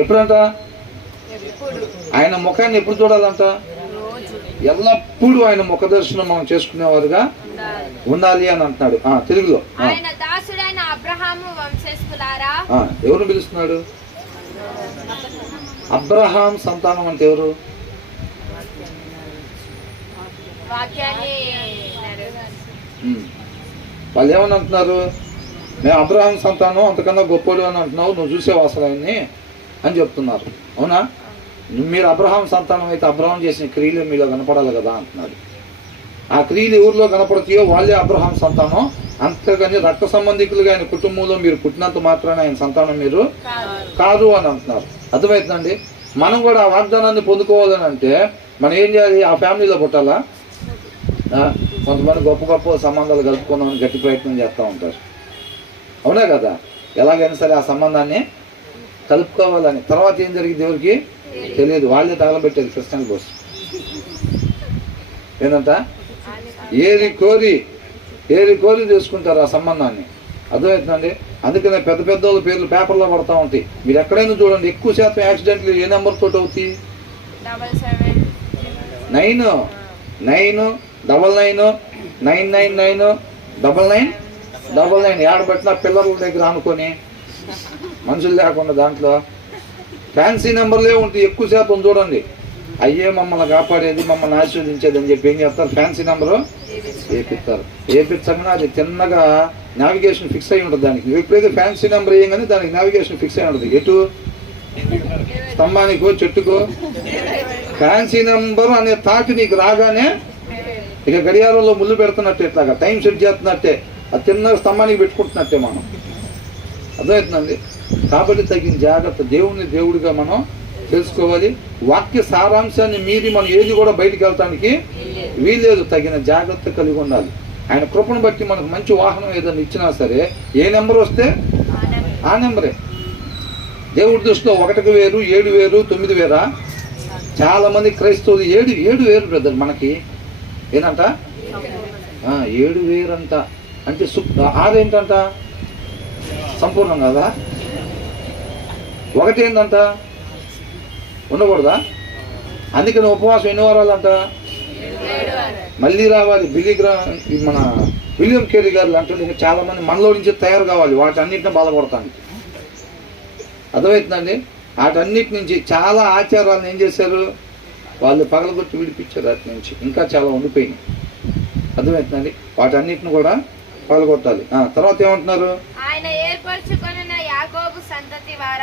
ఎప్పుడంట? ఎప్పుడు ఆయన ముఖాన్ని ఎప్పుడు చూడాలంట? ఎల్లప్పుడూ ఆయన ముఖ దర్శనం మనం చేసుకునేవారుగా? ఉండాలి ఉండాలి అని అంటున్నాడు. ఆ తెలుగులో. ఎవరు పిలుస్తున్నాడు? అబ్రహాం సంతానం అంటే ఎవరు. వాళ్ళు ఏమని అంటున్నారు? మేము అబ్రహాం సంతానం అంతకన్నా గొప్పోడు అని అంటున్నావు నువ్వు చూసే అసలు అని చెప్తున్నారు. అవునా? మీరు అబ్రహాం సంతానం అయితే అబ్రహాం చేసిన క్రియలు మీలో కనపడాలి కదా అంటున్నారు. ఆ క్రియలు ఎవరిలో కనపడతాయో వాళ్ళే అబ్రహాం సంతానం అంతేగాని రక్త సంబంధికులుగా ఆయన కుటుంబంలో మీరు పుట్టినంత మాత్రాన ఆయన సంతానం మీరు కాదు అని అంటున్నారు. అర్థమవుతుందండి? మనం కూడా ఆ వాగ్దానాన్ని పొందుకోవాలని అంటే మనం ఏం చేయాలి? ఆ ఫ్యామిలీలో పుట్టాలా? కొంతమంది గొప్ప గొప్ప సంబంధాలు కలుపుకుందామని గట్టి ప్రయత్నం చేస్తూ ఉంటారు. అవునా కదా? ఎలాగైనా సరే ఆ సంబంధాన్ని కలుపుకోవాలని. తర్వాత ఏం జరిగింది ఎవరికి తెలియదు. వాళ్ళే తగలబెట్టేది క్రిస్టియన్ బోస్ ఏంటంట ఏరి కోరి ఏరి కోరి చేసుకుంటారు ఆ సంబంధాన్ని. అర్థమవుతుందండి? అందుకనే పెద్ద పెద్ద వాళ్ళ పేర్లు పేపర్లో పడతా ఉంటాయి. మీరు ఎక్కడైనా చూడండి ఎక్కువ శాతం యాక్సిడెంట్లు ఏ నెంబర్ తోటి అవుతాయి? Nine. Nine double nine nine nine nine double nine double nine ఏడబట్టిన పిల్లల దగ్గర అనుకొని మనుషులు లేకుండా దాంట్లో. ఫ్యాన్సీ నెంబర్లే ఉంటాయి ఎక్కువ శాతం చూడండి. అయ్యే మమ్మల్ని కాపాడేది మమ్మల్ని ఆశీర్వదించేది అని చెప్పి ఏం చేస్తారు? ఫ్యాన్సీ నెంబరు వేపిస్తారు వేపించగానే అది చిన్నగా నావిగేషన్ ఫిక్స్ అయి ఉంటుంది దానికి. నువ్వు ఎప్పుడైతే ఫ్యాన్సీ నెంబర్ వేయగానే దానికి నావిగేషన్ ఫిక్స్ అయి ఉంటుంది. ఎటు? స్తంభానికో చెట్టుకో? ఫ్యాన్సీ నెంబర్ అనే తాకి నీకు రాగానే ఇక గడియారంలో ముళ్ళు పెడుతున్నట్టే ఇట్లాగా. టైం సెట్ చేస్తున్నట్టే. అది తిన్న స్తంభానికి పెట్టుకుంటున్నట్టే మనం. అర్థమవుతుందండి? కాబట్టి తగిన జాగ్రత్త. దేవుణ్ణి దేవుడిగా మనం తెలుసుకోవాలి. వాక్య సారాంశాన్ని మీరి మనం ఏది కూడా బయటికి వెళ్ళటానికి వీల్లేదు. తగిన జాగ్రత్త కలిగి ఉండాలి. ఆయన కృపను బట్టి మనకు మంచి వాహనం ఏదైనా ఇచ్చినా సరే ఏ నెంబర్ వస్తే ఆ నెంబరే. దేవుడి దృష్టిలో ఒకటికి వేరు ఏడు వేరు తొమ్మిది వేరా? చాలామంది క్రైస్తవులు ఏడు ఏడు వేరు బ్రదర్ మనకి. ఏంటంట ఏడు వేరు అంటే సు ఆరు ఏంటంట? సంపూర్ణం కదా? ఒకటి ఏంటంట ఉండకూడదా? అందుకని ఉపవాసం ఎన్ని వారాలంట? మళ్ళీ రావాలి. బిలీగ్రా ఇది మన విలియం కేరీ గారు అంటుంటే ఇంకా చాలా మంది మనలో నుంచి తయారు కావాలి. వాటన్నిటిని బాధపడతాను. అర్థమవుతుందండి? వాటన్నిటి నుంచి చాలా ఆచారాలను ఏం చేశారు? వాళ్ళు పగలగొట్టి విడిపించారు వాటి నుంచి. ఇంకా చాలా ఉండిపోయినాయి. అర్థమవుతుందండి? వాటన్నిటిని కూడా పగలగొట్టాలి తర్వాత ఏమంటున్నారు? ఆయన ఏర్పరచుకున్న యాకోబు సంతతి వారా?